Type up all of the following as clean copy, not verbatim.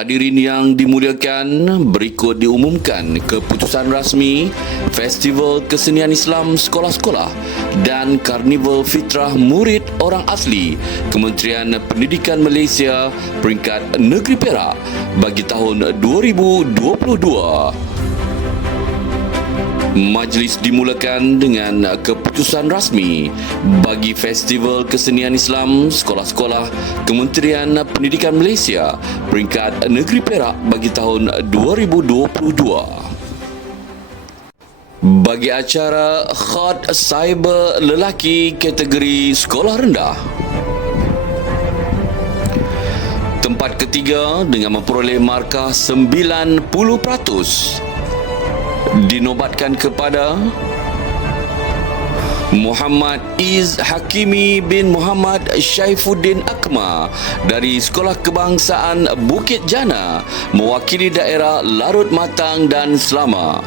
Hadirin yang dimuliakan, berikut diumumkan keputusan rasmi Festival Kesenian Islam Sekolah-Sekolah dan Karnival Fitrah Murid Orang Asli Kementerian Pendidikan Malaysia peringkat Negeri Perak bagi tahun 2022. Majlis dimulakan dengan keputusan rasmi bagi Festival Kesenian Islam Sekolah-Sekolah Kementerian Pendidikan Malaysia peringkat Negeri Perak bagi tahun 2022. Bagi acara Khad Cyber Lelaki kategori Sekolah Rendah, tempat ketiga dengan memperoleh markah 90% dinobatkan kepada Muhammad Iz Hakimi bin Muhammad Syaifuddin Akmal dari Sekolah Kebangsaan Bukit Jana mewakili daerah Larut Matang dan Selama.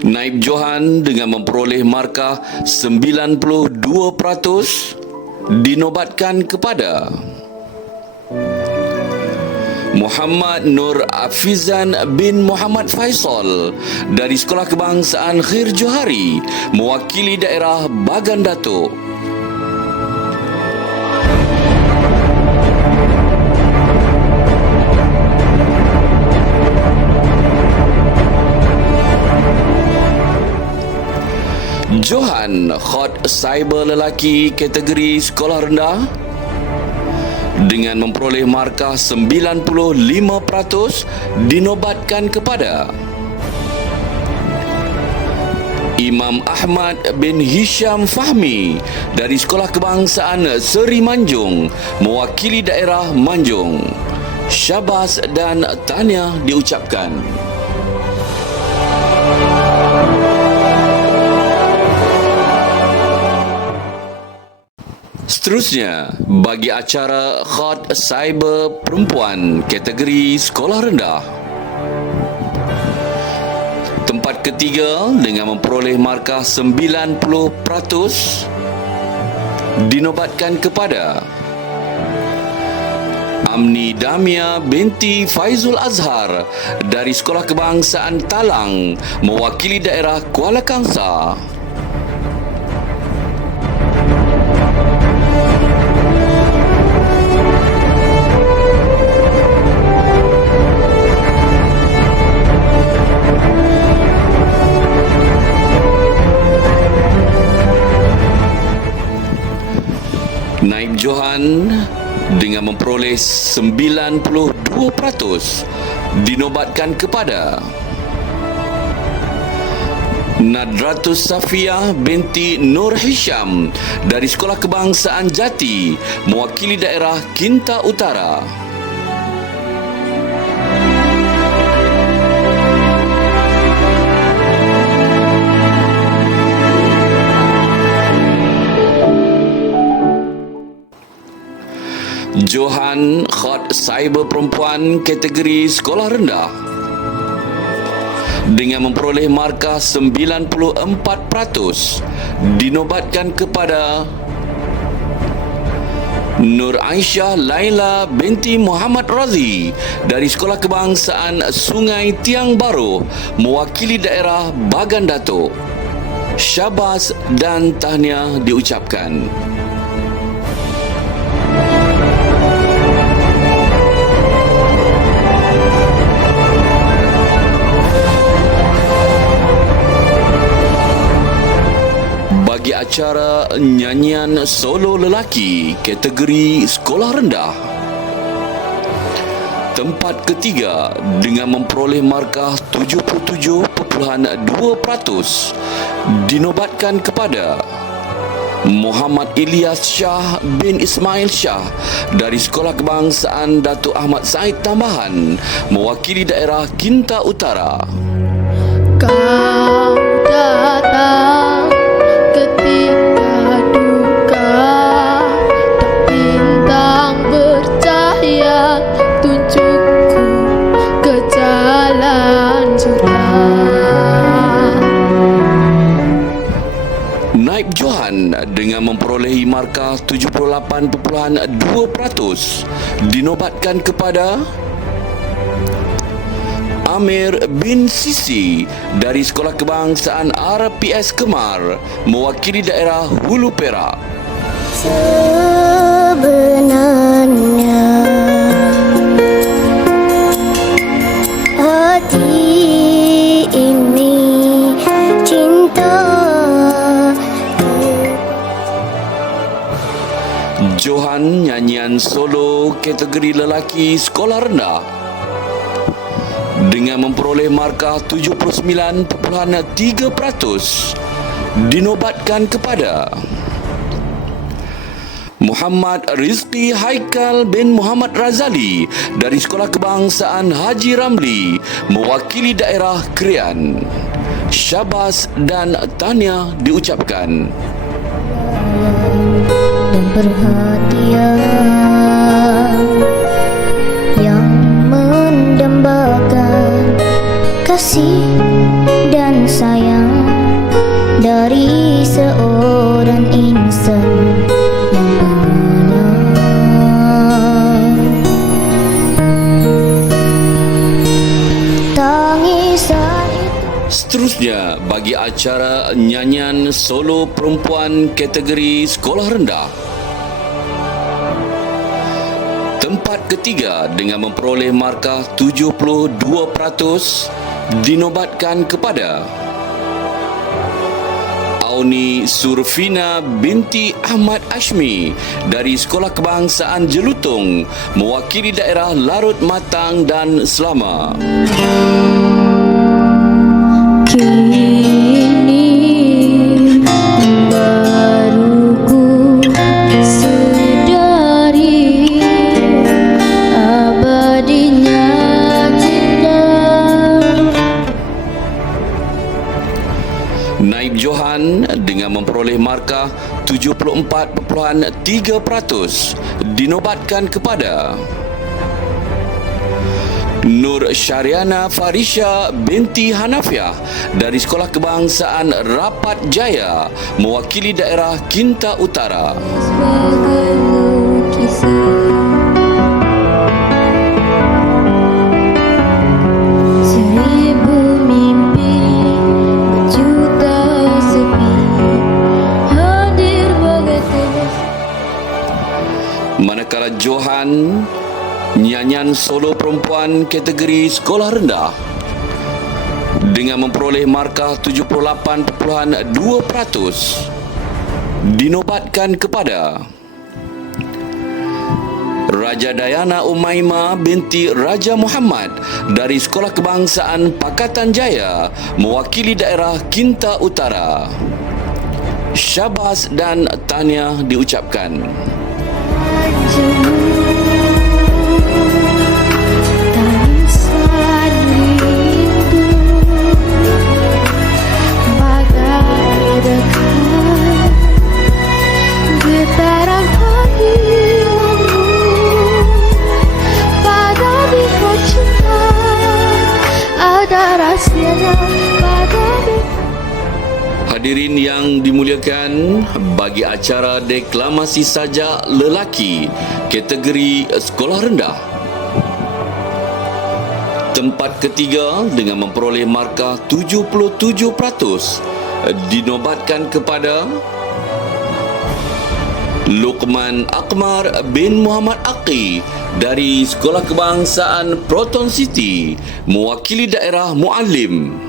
Naib Johan dengan memperoleh markah 92% dinobatkan kepada Muhammad Nur Afizan bin Muhammad Faisal dari Sekolah Kebangsaan Khair Johari mewakili daerah Bagan Datuk. Johan Khad Cyber Lelaki kategori Sekolah Rendah dengan memperoleh markah 95% dinobatkan kepada Imam Ahmad bin Hisham Fahmi dari Sekolah Kebangsaan Seri Manjung mewakili daerah Manjung. Syabas dan tahniah diucapkan. Seterusnya, bagi acara Khad Cyber Perempuan kategori Sekolah Rendah, tempat ketiga dengan memperoleh markah 90% dinobatkan kepada Amni Damia binti Faizul Azhar dari Sekolah Kebangsaan Talang mewakili daerah Kuala Kangsar. Naib Johan dengan memperoleh 92% dinobatkan kepada Nadratus Safiyah binti Nur Hisham dari Sekolah Kebangsaan Jati mewakili daerah Kinta Utara. Johan Khad Cyber Perempuan kategori Sekolah Rendah dengan memperoleh markah 94% dinobatkan kepada Nur Aisyah Laila binti Muhammad Razi dari Sekolah Kebangsaan Sungai Tiang Baru mewakili daerah Bagan Datuk. Syabas dan tahniah diucapkan. Bagi acara nyanyian solo lelaki kategori Sekolah Rendah, tempat ketiga dengan memperoleh markah 77.2% dinobatkan kepada Muhammad Ilyas Shah bin Ismail Shah dari Sekolah Kebangsaan Datuk Ahmad Said Tambahan mewakili daerah Kinta Utara. Kau datang ketika duka, tak bintang bercahaya tunjuk markah 78.2% dinobatkan kepada Amir bin Sisi dari Sekolah Kebangsaan RPS Kemar mewakili daerah Hulu Perak. Sebenarnya hati ini cinta. Johan nyanyian solo kategori lelaki sekolah rendah dengan memperoleh markah 79.3% dinobatkan kepada Muhammad Rizki Haikal bin Muhammad Razali dari Sekolah Kebangsaan Haji Ramli mewakili daerah Krian. Syabas dan tahniah diucapkan. Dan perhatian yang mendambakan kasih dan sayang dari seorang insan yang penyayang. Tangisan Seterusnya, bagi acara nyanyian solo perempuan kategori sekolah rendah, tempat ketiga dengan memperoleh markah 72% dinobatkan kepada Auni Surfina binti Ahmad Ashmi dari Sekolah Kebangsaan Jelutong mewakili daerah Larut Matang dan Selama. kini baru ku sedari abadinya cinta. Naib Johan dengan memperoleh markah 74.3% dinobatkan kepada Nur Syariana Farisha binti Hanafiah dari Sekolah Kebangsaan Rapat Jaya mewakili daerah Kinta Utara. Sebagai lukisan seribu mimpi berjuta sepi hadir bagai tulis. Manakala Johan nyanyian solo perempuan kategori sekolah rendah dengan memperoleh markah 78.2% dinobatkan kepada Raja Dayana Umaima binti Raja Muhammad dari Sekolah Kebangsaan Pakatan Jaya mewakili daerah Kinta Utara. Syabas dan tahniah diucapkan. Tangisan rindu bagai dekat getaran hatimu pada bingkai cinta ada rahsianya pada Hadirin yang dimuliakan, bagi acara deklamasi sajak lelaki kategori sekolah rendah, tempat ketiga dengan memperoleh markah 77% dinobatkan kepada Luqman Akmar bin Muhammad Aqi dari Sekolah Kebangsaan Proton City mewakili daerah Muallim.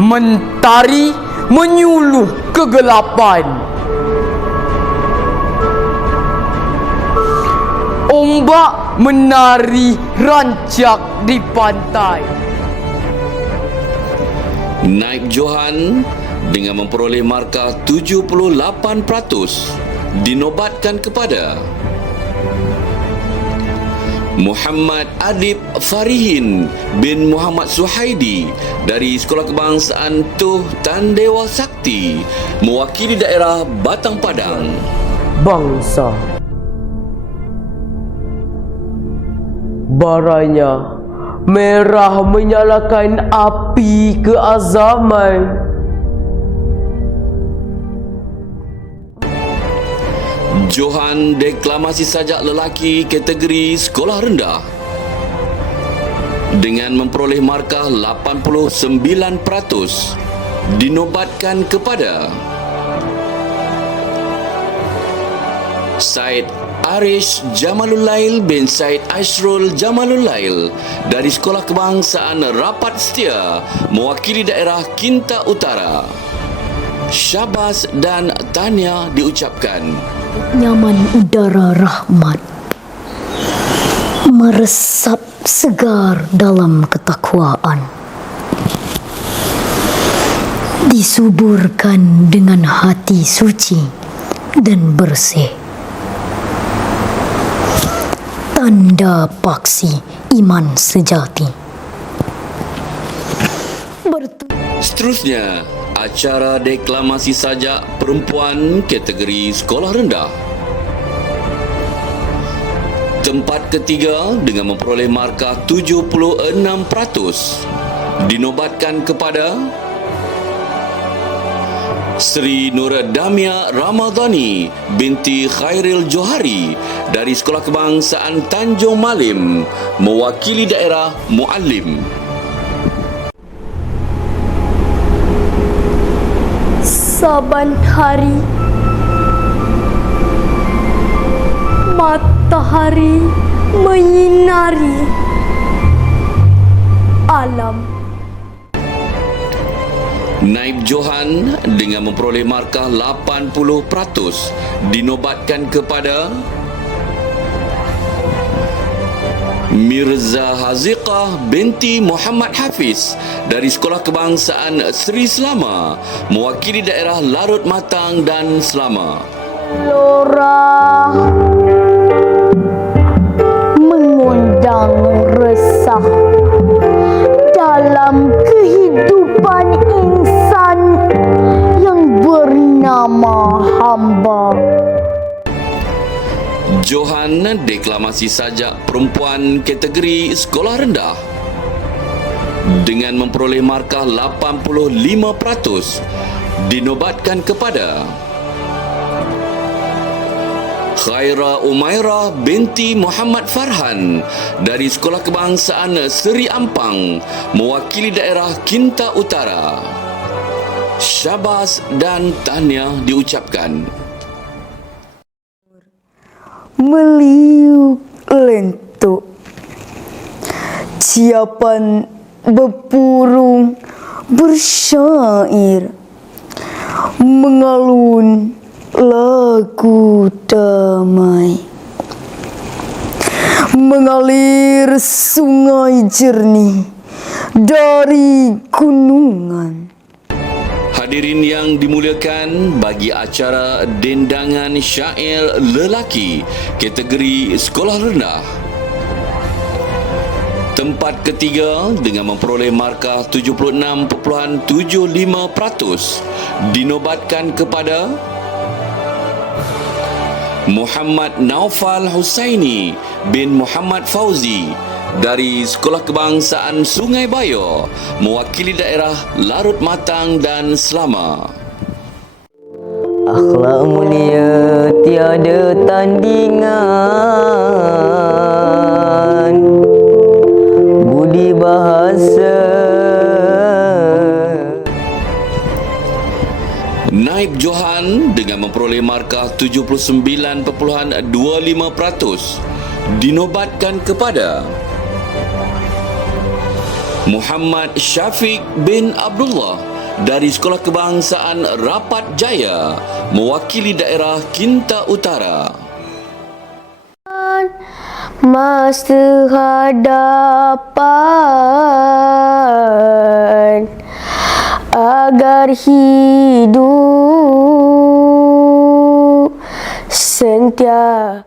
Mentari menyuluh kegelapan, ombak menari rancak di pantai. Naib Johan dengan memperoleh markah 78% dinobatkan kepada Muhammad Adib Farihin bin Muhammad Suhaidi dari Sekolah Kebangsaan Tuh Tan Dewa Sakti mewakili daerah Batang Padang. Bangsa baranya merah menyalakan api keazaman. Johan deklamasi sajak lelaki kategori sekolah rendah dengan memperoleh markah 89% dinobatkan kepada Said Arish Jamalul Lail bin Said Aisrul Jamalul Lail dari Sekolah Kebangsaan Rapat Setia mewakili daerah Kinta Utara. Syabas dan tahniah diucapkan. Nyaman udara rahmat meresap segar dalam ketakwaan, disuburkan dengan hati suci dan bersih, tanda paksi iman sejati. Seterusnya, acara deklamasi sajak perempuan kategori sekolah rendah. Tempat ketiga dengan memperoleh markah 76% dinobatkan kepada Sri Nuradamia Ramadhani binti Khairil Johari dari Sekolah Kebangsaan Tanjung Malim mewakili daerah Muallim. Saban hari matahari menyinari alam. Naib Johan dengan memperoleh markah 80% dinobatkan kepada Mirza Haziqah binti Muhammad Hafiz dari Sekolah Kebangsaan Sri Selama mewakili daerah Larut Matang dan Selama. Lora mengundang resah dalam kehidupan insan yang bernama hamba. Johan deklamasi sajak perempuan kategori sekolah rendah dengan memperoleh markah 85% dinobatkan kepada Khaira Umairah binti Muhammad Farhan dari Sekolah Kebangsaan Seri Ampang mewakili daerah Kinta Utara. Syabas dan tahniah diucapkan. Meliuk lentuk, siapan berpurung bersyair, mengalun lagu damai, mengalir sungai jernih dari gunungan. Hadirin yang dimuliakan, bagi acara dendangan syair lelaki kategori sekolah rendah, tempat ketiga dengan memperoleh markah 76.75% dinobatkan kepada Muhammad Naufal Husaini bin Muhammad Fauzi dari Sekolah Kebangsaan Sungai Bayo mewakili daerah Larut Matang dan Selama. Akhlak mulia tiada tandingan, budi bahasa. Naib Johan dengan memperoleh markah 79.25% dinobatkan kepada Muhammad Syafiq bin Abdullah dari Sekolah Kebangsaan Rapat Jaya mewakili daerah Kinta Utara. Masa hadapan agar hidup sentiasa.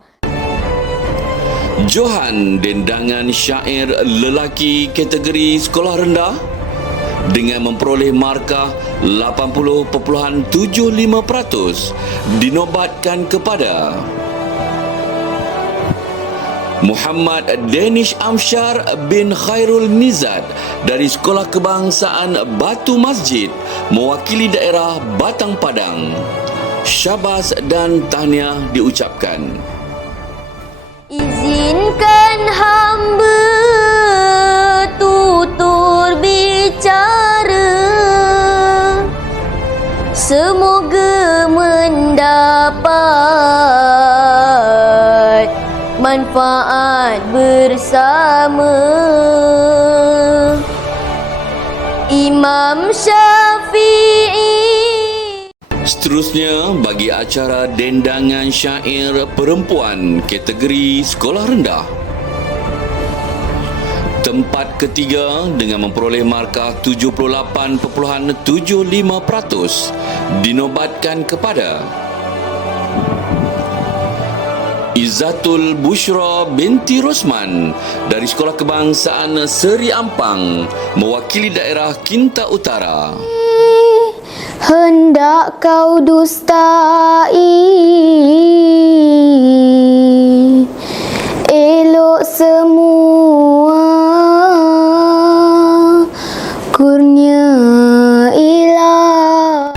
Johan dendangan syair lelaki kategori sekolah rendah dengan memperoleh markah 80.75% dinobatkan kepada Muhammad Danish Amsyar bin Khairul Nizad dari Sekolah Kebangsaan Batu Masjid mewakili daerah Batang Padang. Syabas dan tahniah diucapkan. Izinkan hamba tutur bicara, semoga mendapat manfaat bersama. Imam Syafi'i. Seterusnya, bagi acara dendangan syair perempuan kategori sekolah rendah. Tempat ketiga dengan memperoleh markah 78.75% dinobatkan kepada Izzatul Bushra binti Rosman dari Sekolah Kebangsaan Seri Ampang mewakili daerah Kinta Utara. Hendak kau dustai, elok semua kurnia ilah.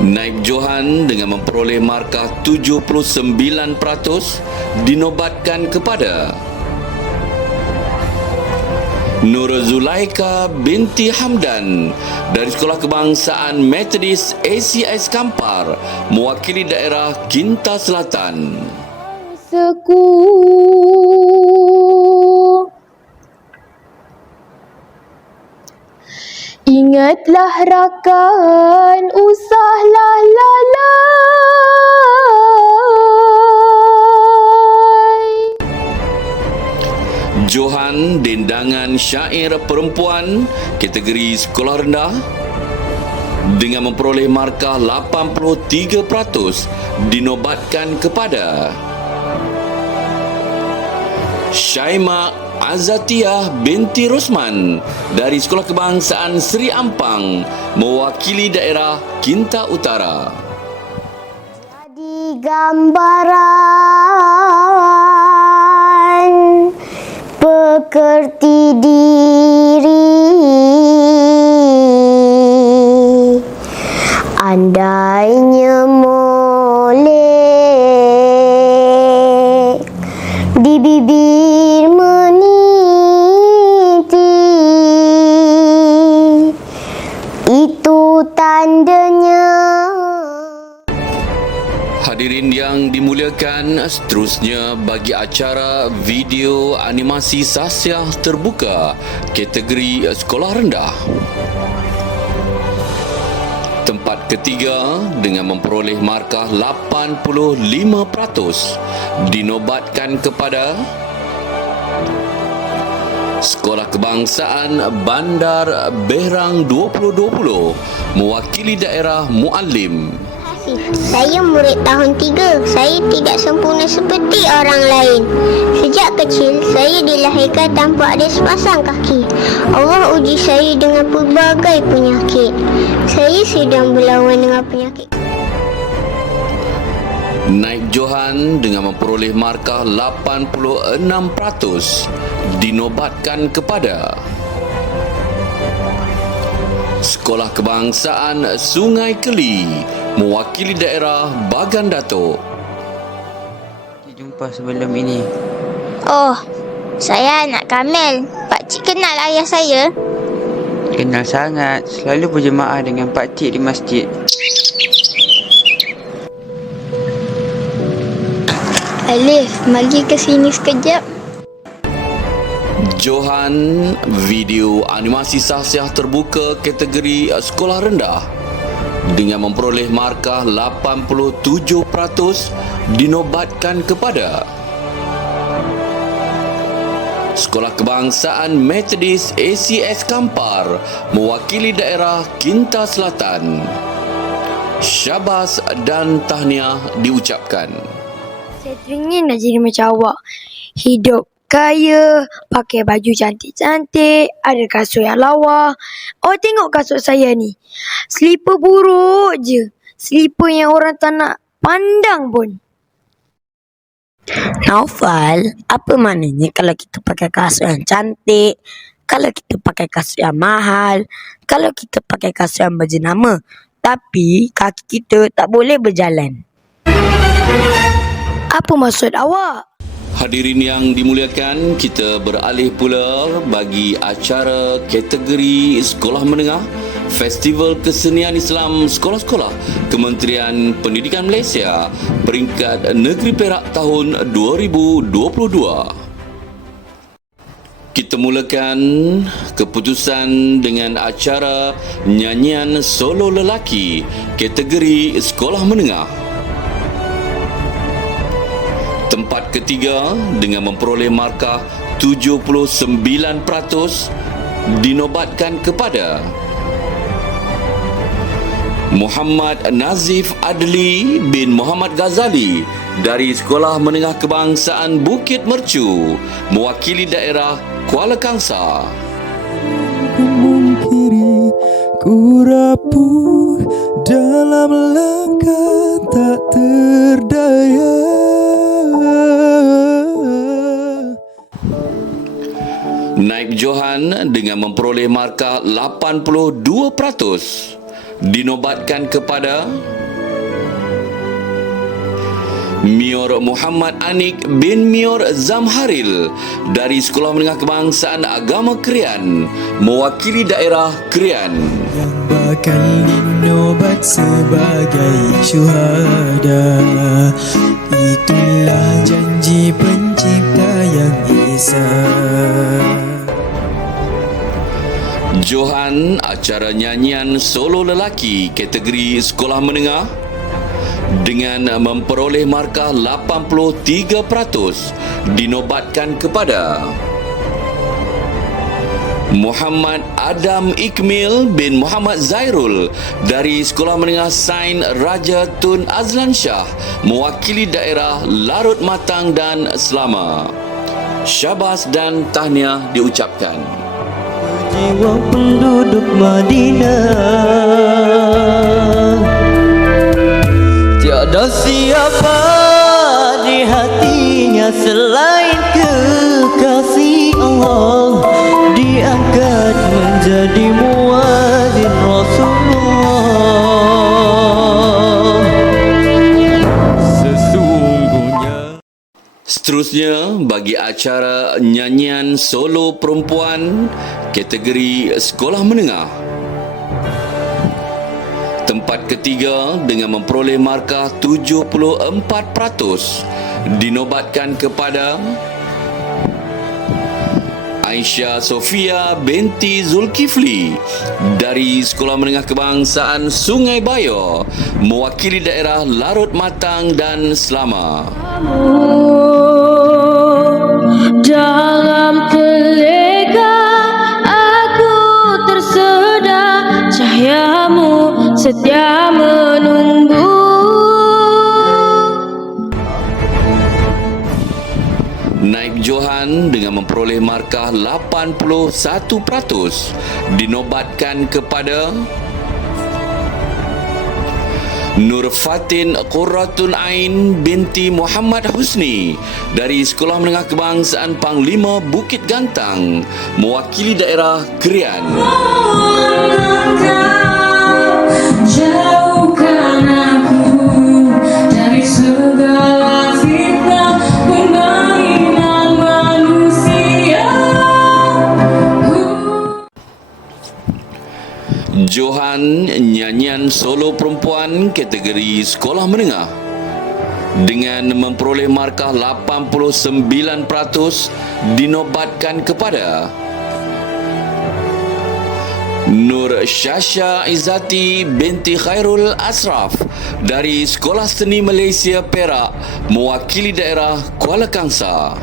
Naib Johan dengan memperoleh markah 79% dinobatkan kepada Nur Zulaika binti Hamdan dari Sekolah Kebangsaan Metodis ACS Kampar mewakili daerah Kinta Selatan. Seku ingatlah rakan, usahlah lalai. Johan dendangan syair perempuan kategori sekolah rendah dengan memperoleh markah 83% dinobatkan kepada Syaima Azatiyah binti Rosman dari Sekolah Kebangsaan Seri Ampang mewakili daerah Kinta Utara. Jadi gambaran pekerti diri, andainya molek di bibir meniti, itu tandanya. Hadirin yang dimuliakan, seterusnya bagi acara video animasi sasiah terbuka kategori sekolah rendah. Tempat ketiga dengan memperoleh markah 85% dinobatkan kepada Sekolah Kebangsaan Bandar Berang 2020 mewakili daerah Muallim. Saya murid tahun 3. Saya tidak sempurna seperti orang lain. Sejak kecil, saya dilahirkan tanpa ada sepasang kaki. Allah uji saya dengan pelbagai penyakit. Saya sedang berlawan dengan penyakit. Naib Johan dengan memperoleh markah 86% dinobatkan kepada Sekolah Kebangsaan Sungai Keli mewakili daerah Bagan Datuk. Jumpa sebelum ini. Oh, saya anak Kamil. Pakcik kenal ayah saya? Kenal sangat. Selalu berjemaah dengan pakcik di masjid. Alif, mari ke sini sekejap. Johan, video animasi sasiah terbuka kategori sekolah rendah dengan memperoleh markah 87% dinobatkan kepada Sekolah Kebangsaan Metodis ACS Kampar mewakili daerah Kinta Selatan. Syabas dan tahniah diucapkan. Saya teringin nak jadi macam awak. Hidup kaya, pakai baju cantik-cantik, ada kasut yang lawa. Oh, tengok kasut saya ni. Selipar buruk je. Selipar yang orang tak nak pandang pun. Naufal, apa maknanya kalau kita pakai kasut yang cantik, kalau kita pakai kasut yang mahal, kalau kita pakai kasut yang berjenama? tapi kaki kita tak boleh berjalan. Apa maksud awak? Hadirin yang dimuliakan, kita beralih pula bagi acara kategori sekolah menengah Festival Kesenian Islam Sekolah-Sekolah Kementerian Pendidikan Malaysia peringkat Negeri Perak tahun 2022. Kita mulakan keputusan dengan acara nyanyian solo lelaki kategori sekolah menengah. Tempat ketiga dengan memperoleh markah 79% dinobatkan kepada Muhammad Nazif Adli bin Muhammad Ghazali dari Sekolah Menengah Kebangsaan Bukit Mercu, mewakili daerah Kuala Kangsar. Mungkiri ku rapuh dalam langkah tak terdaya. Naib Johan dengan memperoleh markah 82% dinobatkan kepada Mior Muhammad Anik bin Mior Zamharil dari Sekolah Menengah Kebangsaan Agama Krian, mewakili daerah Krian. Yang bakal dinobat sebagai syuhada, itulah janji pencipta yang esa. Johan, acara nyanyian solo lelaki kategori sekolah menengah dengan memperoleh markah 83% dinobatkan kepada Muhammad Adam Ikmil bin Muhammad Zairul dari Sekolah Menengah Sains Raja Tun Azlan Shah, mewakili daerah Larut Matang dan Selama. Syabas dan tahniah diucapkan. Jiwa penduduk Madinah, tiada siapa di hatinya selain kekasih Allah, diangkat menjadi muadzin Rasulullah. Sesungguhnya. Seterusnya, bagi acara nyanyian solo perempuan kategori sekolah menengah. Tempat ketiga dengan memperoleh markah 74% dinobatkan kepada Aisyah Sofia binti Zulkifli dari Sekolah Menengah Kebangsaan Sungai Bayo, mewakili daerah Larut Matang dan Selama. Dalam telega aku tersedak, cahayamu setia menunggu. Naib Johan dengan memperoleh markah 81% dinobatkan kepada Nur Fatin Qurratun Ain binti Muhammad Husni dari Sekolah Menengah Kebangsaan Panglima Bukit Gantang, mewakili daerah Krian. Jauhkan aku dari segala fitnah permainan manusia. Johan, nyanyian solo perempuan kategori sekolah menengah dengan memperoleh markah 89% dinobatkan kepada Nur Syasha Izzati binti Khairul Asraf dari Sekolah Seni Malaysia Perak, mewakili daerah Kuala Kangsar.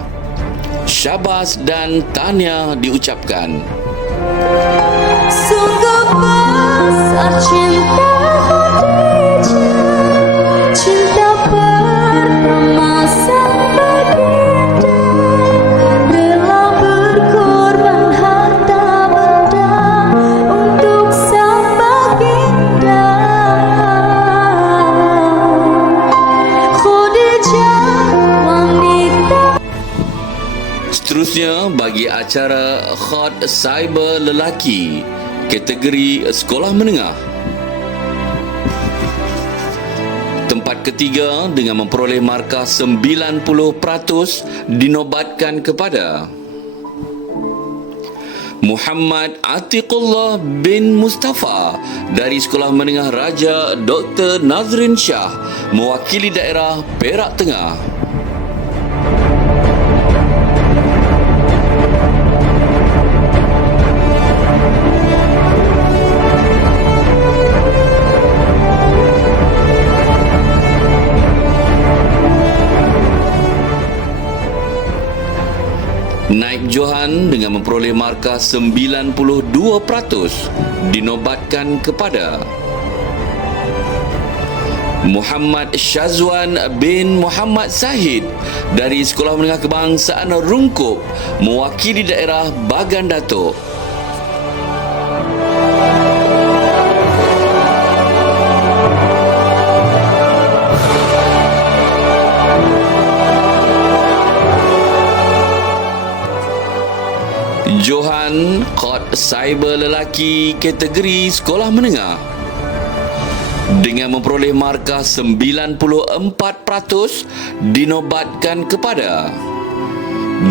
Syabas dan tahniah diucapkan. Sungguh besar cinta Khadijah, cinta pertama sang baginda, rela berkorban harta benda untuk sang baginda. Khadijah wanita. Seterusnya, bagi acara Khot Cyber Lelaki kategori sekolah menengah. Tempat ketiga dengan memperoleh markah 90% dinobatkan kepada Muhammad Atiqullah bin Mustafa dari Sekolah Menengah Raja Dr. Nazrin Shah mewakili daerah Perak Tengah. Naib Johan dengan memperoleh markah 92% dinobatkan kepada Muhammad Syazwan bin Muhammad Zahid dari Sekolah Menengah Kebangsaan Rungkup mewakili daerah Bagan Datuk. Johan kod cyber lelaki kategori sekolah menengah dengan memperoleh markah 94% dinobatkan kepada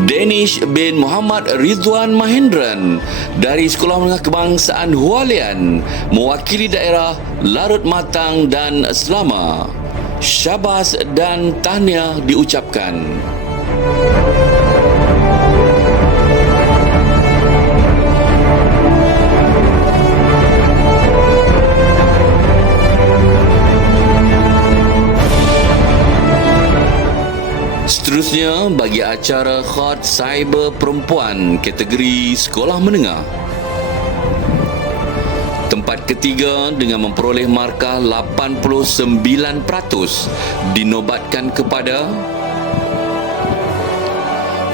Danish bin Muhammad Ridwan Mahendran dari Sekolah Menengah Kebangsaan Hualian mewakili daerah Larut Matang dan Selama. Syabas dan tahniah diucapkan. Seterusnya, bagi acara Khot Cyber Perempuan kategori sekolah menengah. Tempat ketiga dengan memperoleh markah 89% dinobatkan kepada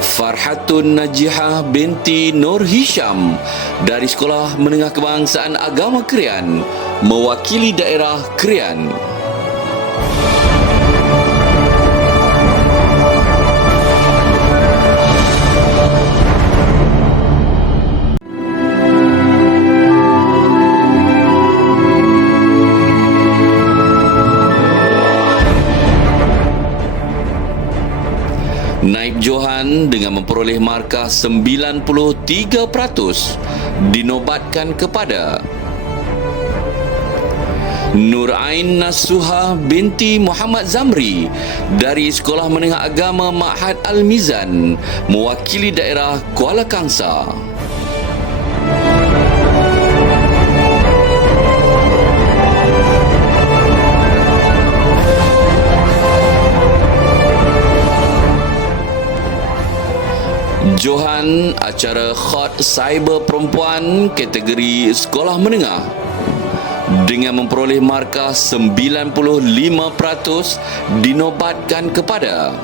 Farhatun Najihah binti Nur Hisham dari Sekolah Menengah Kebangsaan Agama Krian mewakili daerah Krian. Naib Johan dengan memperoleh markah 93% dinobatkan kepada Nur Ain Nasuha binti Muhammad Zamri dari Sekolah Menengah Agama Ma'had Al-Mizan mewakili daerah Kuala Kangsar. Johan acara Khot Cyber Perempuan kategori sekolah menengah dengan memperoleh markah 95% dinobatkan kepada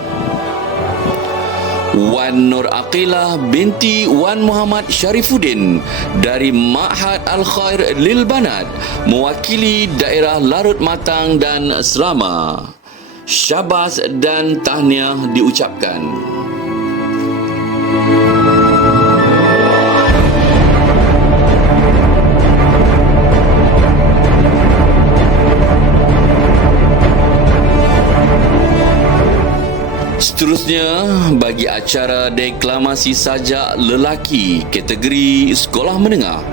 Wan Nur Aqilah binti Wan Muhammad Syarifuddin dari Ma'had Al-Khair Lil Banat mewakili daerah Larut Matang dan Selama. Syabas dan tahniah diucapkan. Seterusnya, bagi acara deklamasi sajak lelaki kategori sekolah menengah.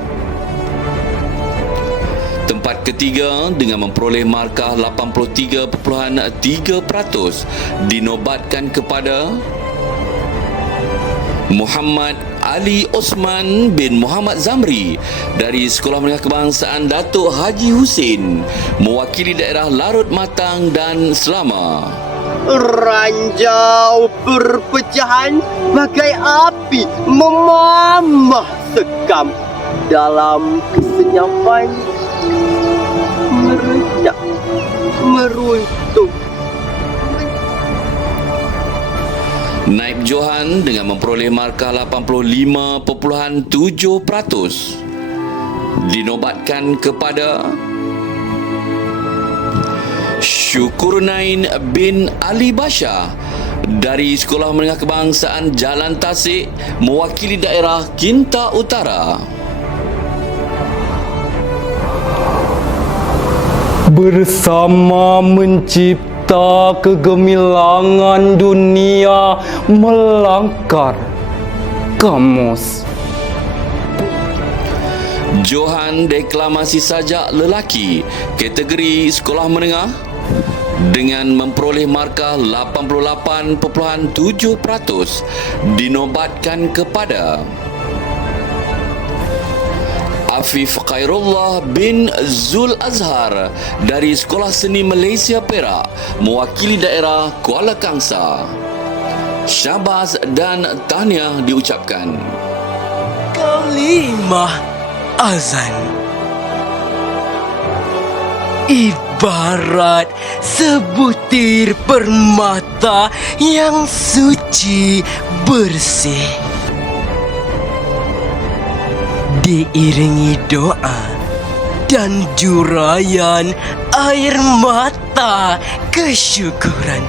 Tempat ketiga dengan memperoleh markah 83.3% dinobatkan kepada Muhammad Ali Osman bin Muhammad Zamri dari Sekolah Menengah Kebangsaan Datuk Haji Husin mewakili daerah Larut Matang dan Selama. Ranjau perpecahan bagai api memamah sekam dalam kesenyapan meredak meruntuh. Naib Johan dengan memperoleh markah 85.7% dinobatkan kepada Syukurnain bin Ali Basha dari Sekolah Menengah Kebangsaan Jalan Tasik mewakili daerah Kinta Utara. bersama mencipta kegemilangan dunia melangkar kamus. Johan deklamasi sajak lelaki kategori sekolah menengah dengan memperoleh markah 88.7% dinobatkan kepada Afif Khairullah bin Zul Azhar dari Sekolah Seni Malaysia Perak mewakili daerah Kuala Kangsar. Syabas dan tahniah diucapkan. Kalimah azan ibarat sebutir permata yang suci bersih, diiringi doa dan jurayan air mata kesyukuran.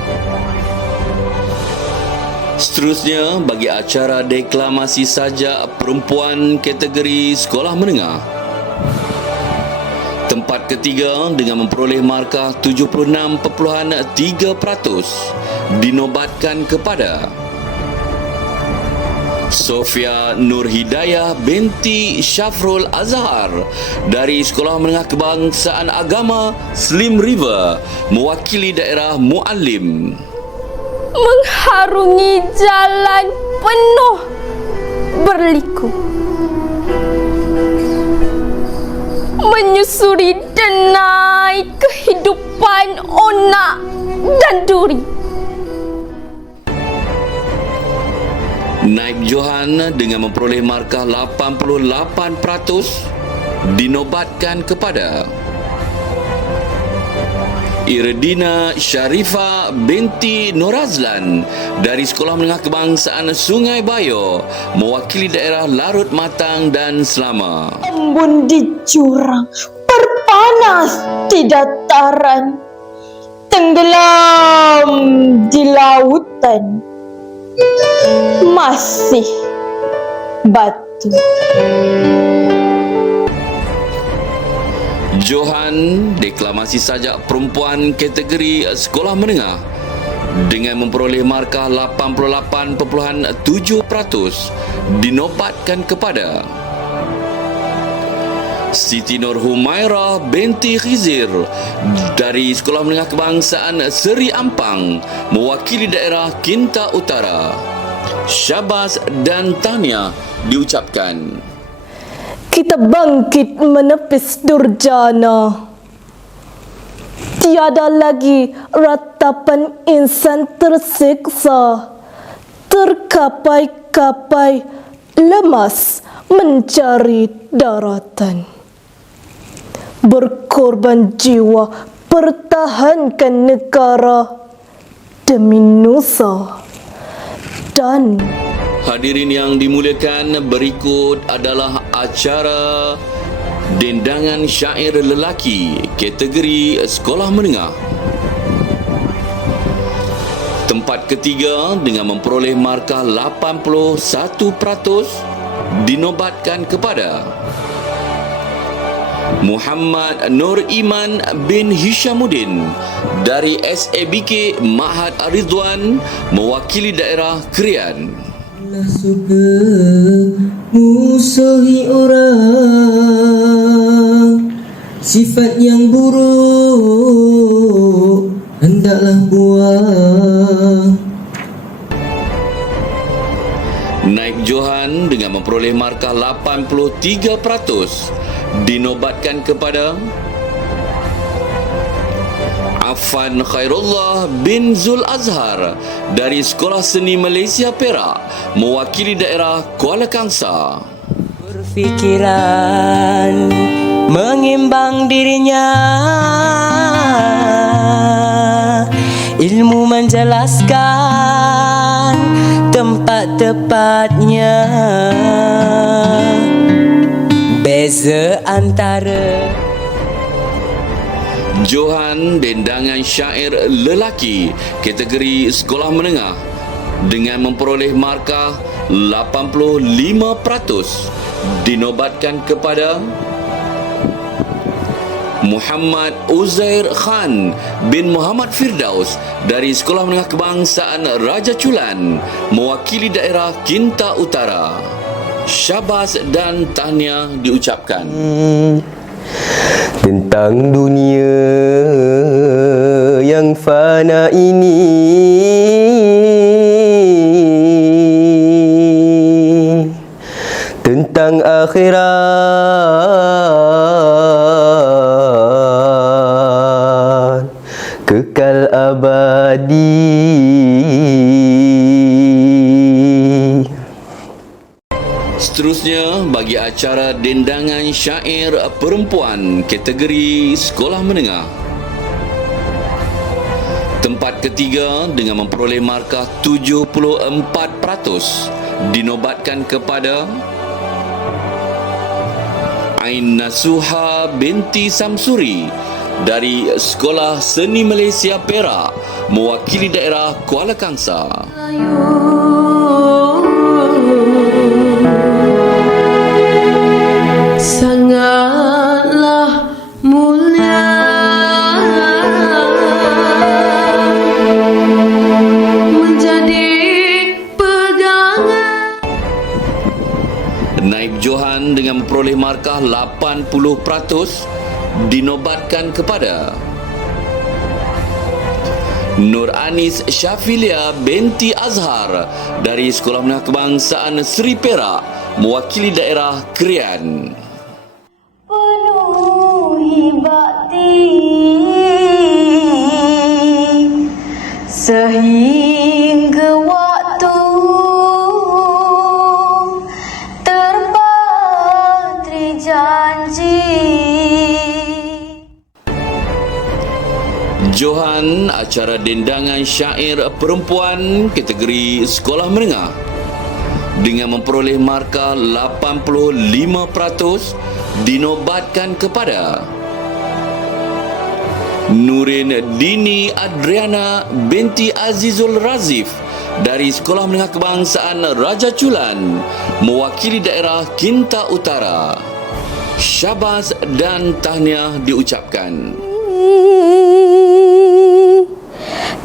Seterusnya, bagi acara deklamasi sajak perempuan kategori sekolah menengah, tempat ketiga dengan memperoleh markah 76.3% dinobatkan kepada Sofia Nur Hidayah binti Syafrul Azhar dari Sekolah Menengah Kebangsaan Agama Slim River mewakili daerah Muallim. Mengharungi jalan penuh berliku, menyusuri denai kehidupan onak dan duri. Naib Johan dengan memperoleh markah 88% dinobatkan kepada Irdina Sharifah binti Norazlan dari Sekolah Menengah Kebangsaan Sungai Bayo mewakili daerah Larut Matang dan Selama. Embun di jurang, berpanas di dataran, tenggelam di lautan, masih batu. Johan deklamasi sajak perempuan kategori sekolah menengah dengan memperoleh markah 88.7% dinobatkan kepada Siti Nur Humairah binti Khizir dari Sekolah Menengah Kebangsaan Seri Ampang mewakili daerah Kinta Utara. Syabas dan tahniah diucapkan. Kita bangkit menepis durjana. Tiada lagi ratapan insan tersiksa, terkapai-kapai, lemas mencari daratan. Berkorban jiwa, pertahankan negara demi nusa dan Hadirin yang dimuliakan, berikut adalah acara dendangan syair lelaki kategori sekolah menengah. Tempat ketiga dengan memperoleh markah 81% dinobatkan kepada Muhammad Nur Iman bin Hishamuddin dari SABK Ma'had Ar-Ridwan mewakili daerah Krian. Suka musuhi orang, sifat yang buruk hendaklah buang. Naib Johan dengan memperoleh markah 83% dinobatkan kepada Afan Khairullah bin Zul Azhar dari Sekolah Seni Malaysia Perak mewakili daerah Kuala Kangsar. Berfikiran mengimbang dirinya, ilmu menjelaskan tempat tepatnya, beza antara Johan dendangan syair lelaki kategori sekolah menengah dengan memperoleh markah 85% dinobatkan kepada Muhammad Uzair Khan bin Muhammad Firdaus dari Sekolah Menengah Kebangsaan Raja Chulan mewakili daerah Kinta Utara. Syabas dan tahniah diucapkan. Tentang dunia yang fana ini, tentang akhirat kekal abadi. Seterusnya, bagi acara dendangan syair perempuan kategori sekolah menengah. Tempat ketiga dengan memperoleh markah 74% dinobatkan kepada Ain Nasuha binti Samsuri dari Sekolah Seni Malaysia Perak mewakili daerah Kuala Kangsar. Sangatlah mulia menjadi pegangan. Naib Johan dengan memperoleh markah 80% dinobatkan kepada Nur Anis Syafilia binti Azhar dari Sekolah Menengah Kebangsaan Seri Perak mewakili daerah Krian. Penuhi bakti sehingga waktu terpatri janji. Johan acara dendangan syair perempuan kategori sekolah menengah dengan memperoleh markah 85% dinobatkan kepada Nurin Dini Adriana binti Azizul Razif dari Sekolah Menengah Kebangsaan Raja Chulan mewakili daerah Kinta Utara. Syabas dan tahniah diucapkan.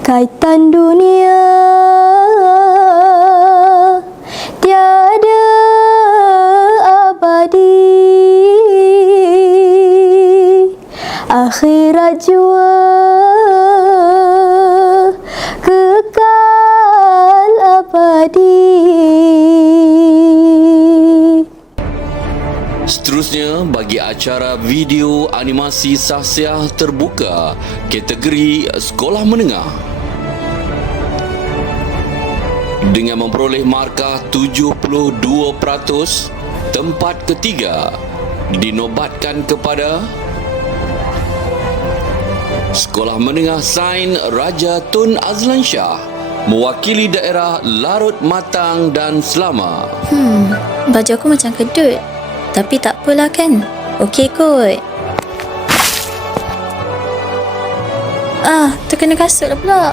Kaitan dunia tiada abadi, akhirat jua kekal abadi. Seterusnya, bagi acara video animasi sahsiah terbuka kategori sekolah menengah dengan memperoleh markah 72%, tempat ketiga dinobatkan kepada Sekolah Menengah Sains Raja Tun Azlan Shah mewakili daerah Larut Matang dan Selama. Baju aku macam kedut, tapi tak apalah kan. Okey kot. Terkena kasut lah pula.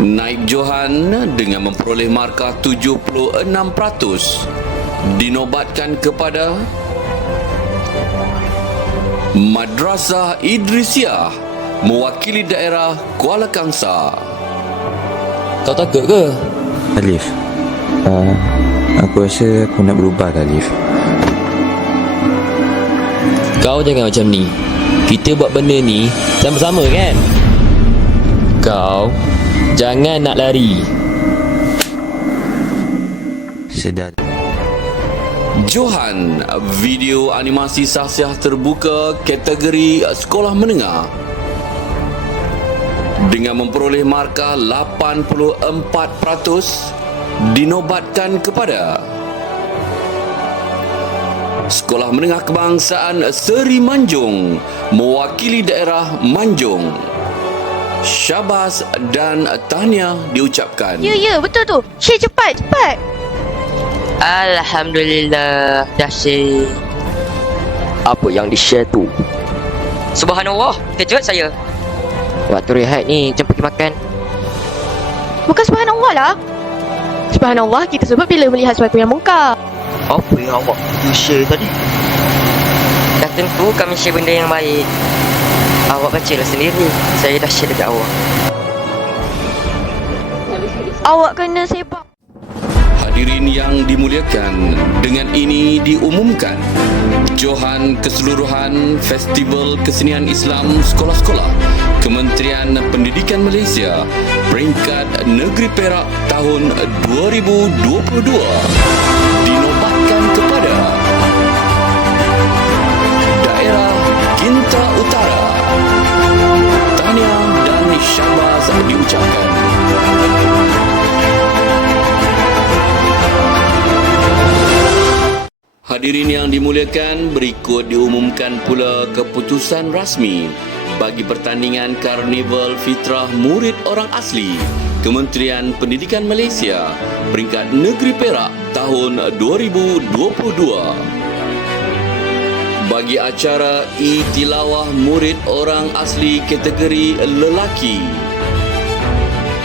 Naib Johan dengan memperoleh markah 76% dinobatkan kepada Madrasah Idrisiah mewakili daerah Kuala Kangsar. Kau takut ke? Alif, aku rasa aku nak berubah dah, Alif. Kau jangan macam ni. Kita buat benda ni sama-sama kan? Kau jangan nak lari. Sedar. Johan, video animasi sahsiah terbuka kategori sekolah menengah dengan memperoleh markah 84% dinobatkan kepada Sekolah Menengah Kebangsaan Seri Manjung mewakili daerah Manjung. Syabas dan tahniah diucapkan. Ya, betul tu. Share cepat. Alhamdulillah, dahsyat. Apa yang di-share tu? Subhanallah, kejut saya. Waktu rehat ni, jom pergi makan. Bukan subhanallah lah. Subhanallah, kita sebut bila melihat sesuatu yang mungkar. Apa yang awak share tadi? Dah tentu kami share benda yang baik. Awak bacalah sendiri. Saya dah share dekat awak. Awak kena sepak. Hadirin yang dimuliakan, dengan ini diumumkan Johan Keseluruhan Festival Kesenian Islam Sekolah-Sekolah Kementerian Pendidikan Malaysia peringkat Negeri Perak tahun 2022 dinobatkan kepada daerah Kinta Utara. Tahniah dan syabas diucapkan. Hadirin yang dimuliakan, berikut diumumkan pula keputusan rasmi bagi pertandingan Karnival Fitrah Murid Orang Asli Kementerian Pendidikan Malaysia peringkat Negeri Perak tahun 2022. Bagi acara E-Tilawah Murid Orang Asli kategori lelaki,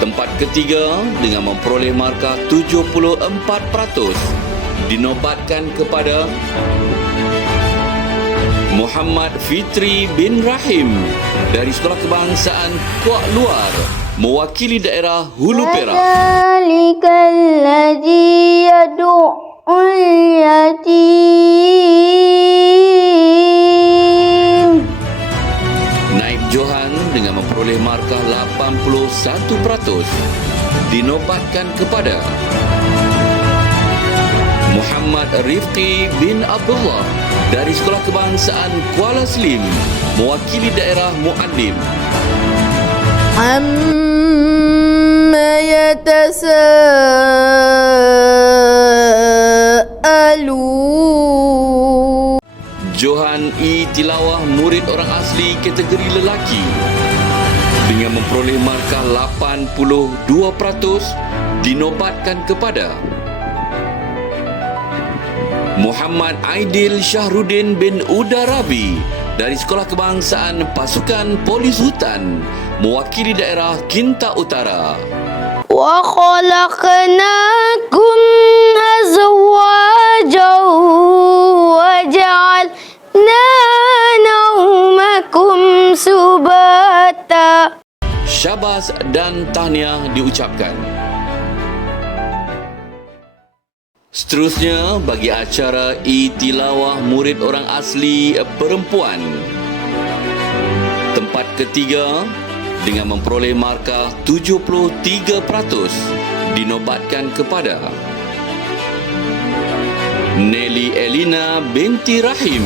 tempat ketiga dengan memperoleh markah 74% dinobatkan kepada Muhammad Fitri bin Rahim dari Sekolah Kebangsaan Kuak Luar mewakili daerah Hulu Perak. Dzalikal yad'ul yatim. Naib Johan dengan memperoleh markah 81% dinobatkan kepada Muhammad Rifqi bin Abdullah dari Sekolah Kebangsaan Kuala Slim mewakili daerah Muaddim. Amma yatasaalun. Johan E-Tilawah Murid Orang Asli kategori lelaki dengan memperoleh markah 82% dinobatkan kepada Muhammad Aidil Syahrudin bin Udarabi dari Sekolah Kebangsaan Pasukan Polis Hutan mewakili daerah Kinta Utara. Wa khalaqnakum azwajan wa ja'alna naumakum subata. Syabas dan tahniah diucapkan. Seterusnya, bagi acara E-Tilawah Murid Orang Asli Perempuan, tempat ketiga dengan memperoleh markah 73% dinobatkan kepada Nelly Elina binti Rahim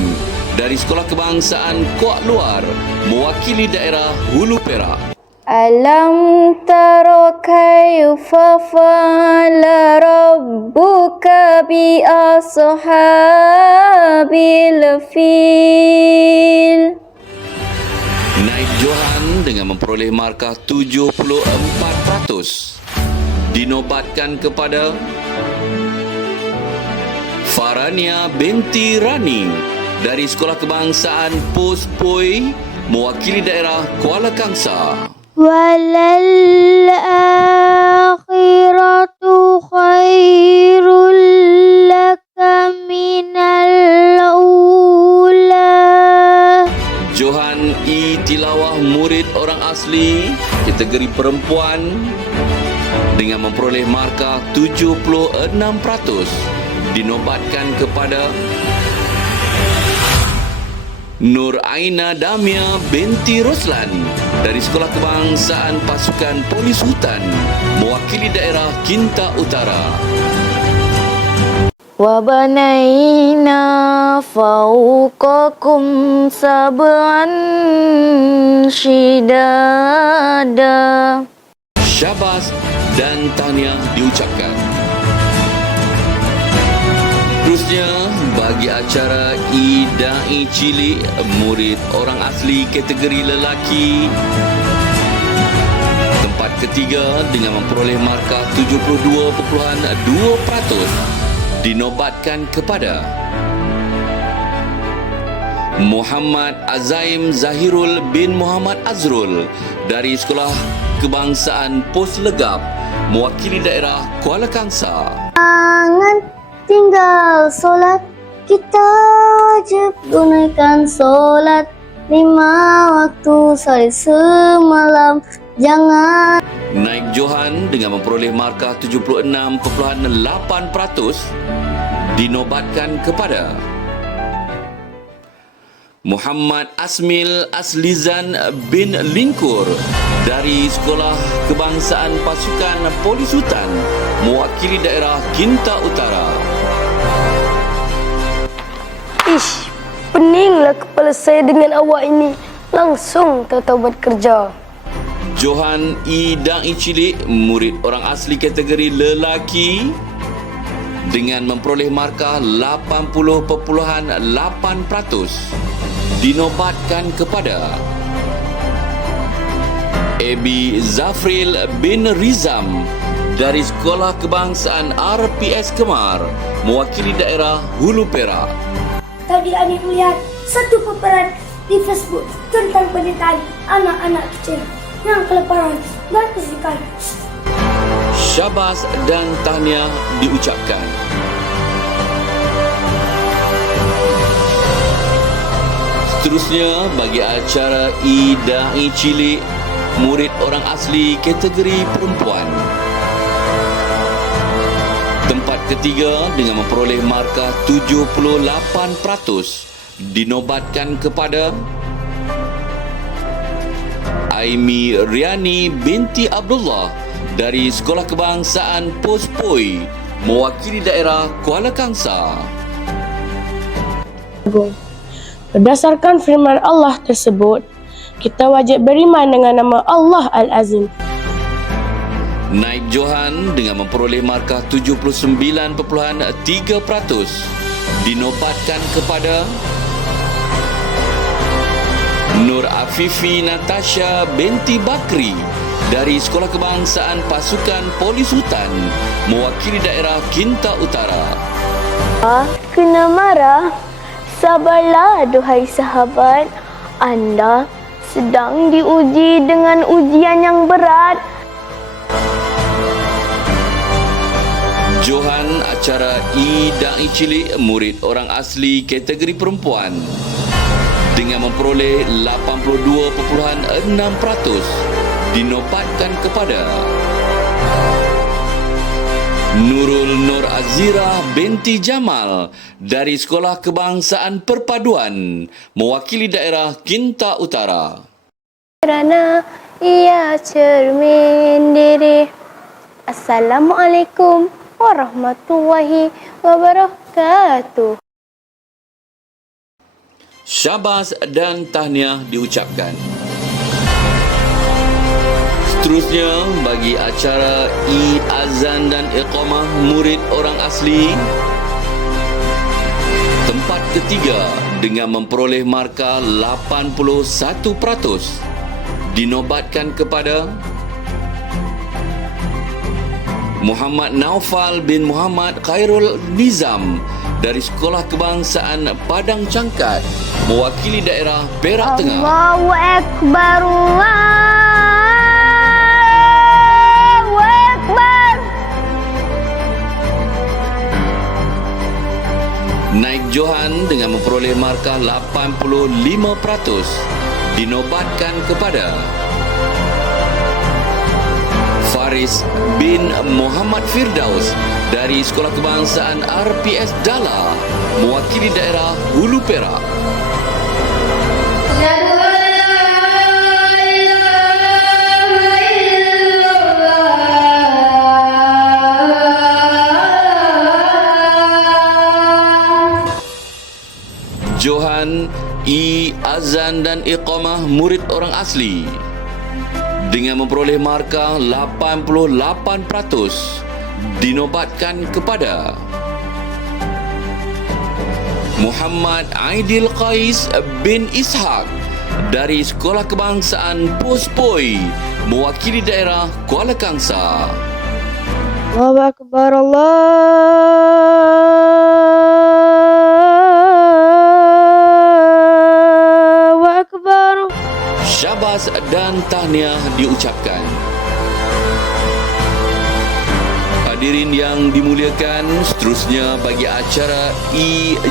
dari Sekolah Kebangsaan Kuak Luar mewakili daerah Hulu Perak. Alam tara kaifa fa'ala rabbuka bi ashabil fil. Naib Johan dengan memperoleh markah 74% dinobatkan kepada Farania binti Rani dari Sekolah Kebangsaan Pospoi mewakili daerah Kuala Kangsar. Walal akhiratu khairul laka minal ula. Johan E-Tilawah Murid Orang Asli kategori perempuan dengan memperoleh markah 76% dinobatkan kepada Nur Aina Damia binti Roslan dari Sekolah Kebangsaan Pasukan Polis Hutan mewakili daerah Kinta Utara. Wa banaina fawqakum sab'an shidada. Syabas dan tahniah diucapkan. Terusnya, bagi acara Idai Cilik Murid Orang Asli kategori lelaki, tempat ketiga dengan memperoleh markah 72.2% dinobatkan kepada Muhammad Azaim Zahirul bin Muhammad Azrul dari Sekolah Kebangsaan Pos Legap mewakili daerah Kuala Kangsar. Jangan tinggal solat, kita wajib gunakan solat 5 waktu sehari semalam. Jangan. Naib Johan dengan memperoleh markah 76.8% dinobatkan kepada Muhammad Asmil Aslizan bin Lingkur dari Sekolah Kebangsaan Pasukan Polis Hutan mewakili daerah Kinta Utara. Ish, peninglah kepala saya dengan awak ini. Langsung tertaubat kerja. Johan I. Dang I Cilik, murid orang asli kategori lelaki dengan memperoleh markah 80.8%, dinobatkan kepada Ebi Zafril bin Rizam dari Sekolah Kebangsaan RPS Kemar mewakili daerah Hulu Perak. Tadi adik melihat satu paparan di Facebook tentang pendidikan anak-anak kecil yang kelaparan dan kesulitan. Syabas dan tahniah diucapkan. Seterusnya bagi acara I Dang I Cilik, murid orang asli kategori perempuan. Tempat ketiga dengan memperoleh markah 78% dinobatkan kepada Aimi Riani binti Abdullah dari Sekolah Kebangsaan Pospoi mewakili daerah Kuala Kangsar. Berdasarkan firman Allah tersebut, kita wajib beriman dengan nama Allah Al-Azim. Naib Johan dengan memperoleh markah 79.3% dinobatkan kepada Nur Afifi Natasha binti Bakri dari Sekolah Kebangsaan Pasukan Polis Hutan mewakili daerah Kinta Utara. Kena marah? Sabarlah duhai sahabat. Anda sedang diuji dengan ujian yang berat. Johan acara I Dang I Cilik, murid orang asli kategori perempuan dengan memperoleh 82.6% dinobatkan kepada Nurul Nur Azira binti Jamal dari Sekolah Kebangsaan Perpaduan mewakili daerah Kinta Utara. Kerana ia cermin diri. Assalamualaikum warahmatullahi wabarakatuh. Syabas dan tahniah diucapkan. Seterusnya bagi acara I Azan dan Iqamah murid orang asli. Tempat ketiga dengan memperoleh markah 81% dinobatkan kepada Muhammad Naufal bin Muhammad Khairul Nizam dari Sekolah Kebangsaan Padang Cangkat mewakili daerah Perak Tengah. Allahu Akbar, Allahu Akbar. Naib Johan dengan memperoleh markah 85% dinobatkan kepada Faris bin Muhammad Firdaus dari Sekolah Kebangsaan RPS Dala mewakili daerah Hulu Perak. Johan I Azan dan Iqamah murid orang asli dengan memperoleh markah 88% dinobatkan kepada Muhammad Aidil Qais bin Ishaq dari Sekolah Kebangsaan Pospoi mewakili daerah Kuala Kangsar. Allahu Akbar, Allahu Akbar. Syabas dan tahniah diucapkan. Hadirin yang dimuliakan, seterusnya bagi acara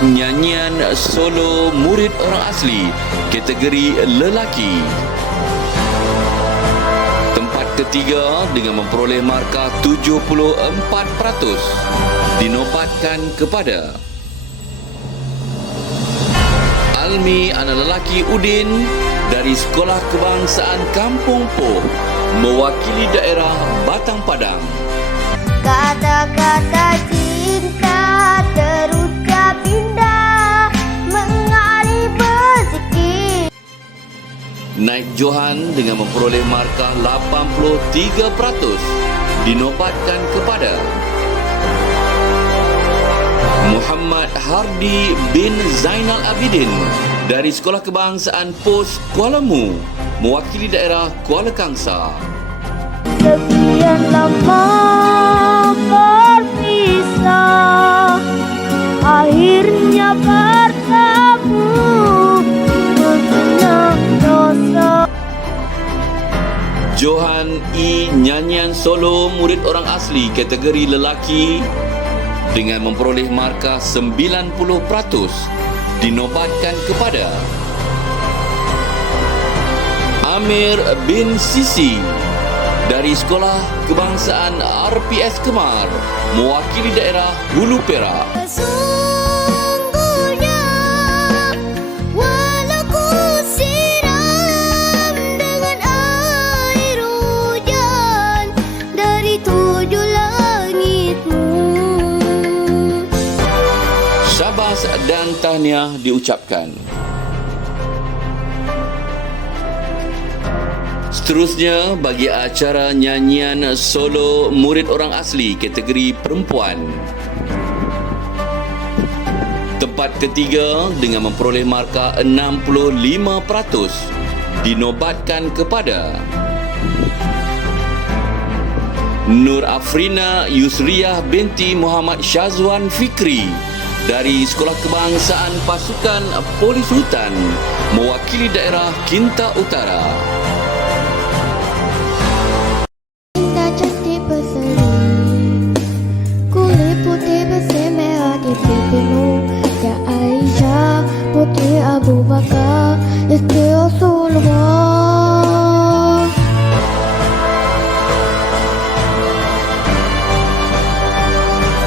nyanyian solo murid orang asli kategori lelaki. Tempat ketiga dengan memperoleh markah 74% dinobatkan kepada Almi anak lelaki Udin dari Sekolah Kebangsaan Kampung Poh, mewakili daerah Batang Padang. Kata-kata cinta terucap indah mengalir berzikir. Naik Johan dengan memperoleh markah 83% dinobatkan kepada Muhammad Hardi bin Zainal Abidin dari Sekolah Kebangsaan POS Kuala Mu, mewakili daerah Kuala Kangsar. Sekian lama berpisah, akhirnya bertemu dengan dosa. Johan nyanyian solo murid orang asli kategori lelaki dengan memperoleh markah 90% dinobatkan kepada Amir bin Sisi dari Sekolah Kebangsaan RPS Kemar, mewakili daerah Hulu Perak. Sesungguhnya walau ku siram dengan air hujan dari 7 langitmu. Syabas dan tahniah diucapkan. Seterusnya bagi acara nyanyian solo murid orang asli kategori perempuan. Tempat ketiga dengan memperoleh markah 65% dinobatkan kepada Nur Afrina Yusriyah binti Muhammad Syazwan Fikri dari Sekolah Kebangsaan Pasukan Polis Hutan, mewakili daerah Kinta Utara. Cinta cantik berseri, kulit putih bersih merah di pipimu. Ya Aisyah, putri Abu Bakar, istri Rasulullah.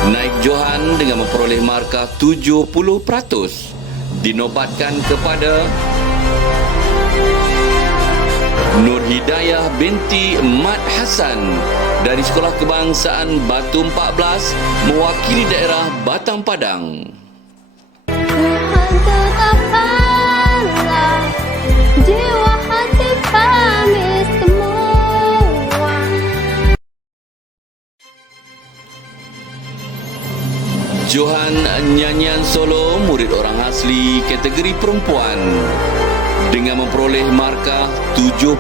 Naik Johan dengan memperoleh markah 70% dinobatkan kepada Nur Hidayah binti Mat Hasan dari Sekolah Kebangsaan Batu 14, mewakili daerah Batang Padang. Tuhan tetapkanlah jiwa hati kami semua. Johan nyanyian solo murid orang asli kategori perempuan dengan memperoleh markah 71%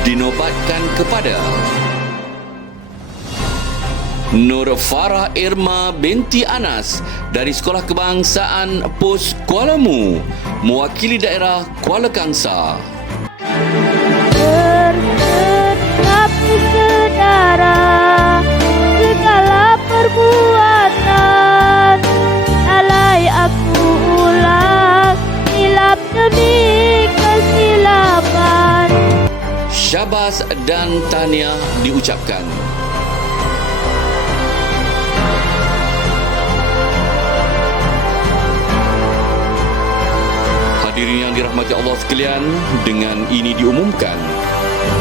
dinobatkan kepada Nur Farah Irma binti Anas dari Sekolah Kebangsaan POS Kuala Mu, mewakili daerah Kuala Kangsar. Bertetap saudara, segala perbuatan alai aku ulang, silap demi kesilapan. Syabas dan tahniah diucapkan. Hadirin yang dirahmati Allah sekalian, dengan ini diumumkan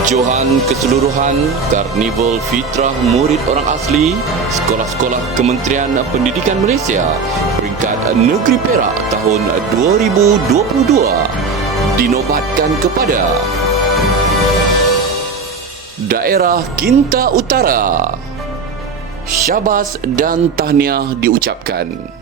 Johan Keseluruhan Karnival Fitrah Murid Orang Asli Sekolah-Sekolah Kementerian Pendidikan Malaysia peringkat Negeri Perak tahun 2022 dinobatkan kepada Daerah Kinta Utara. Syabas dan tahniah diucapkan.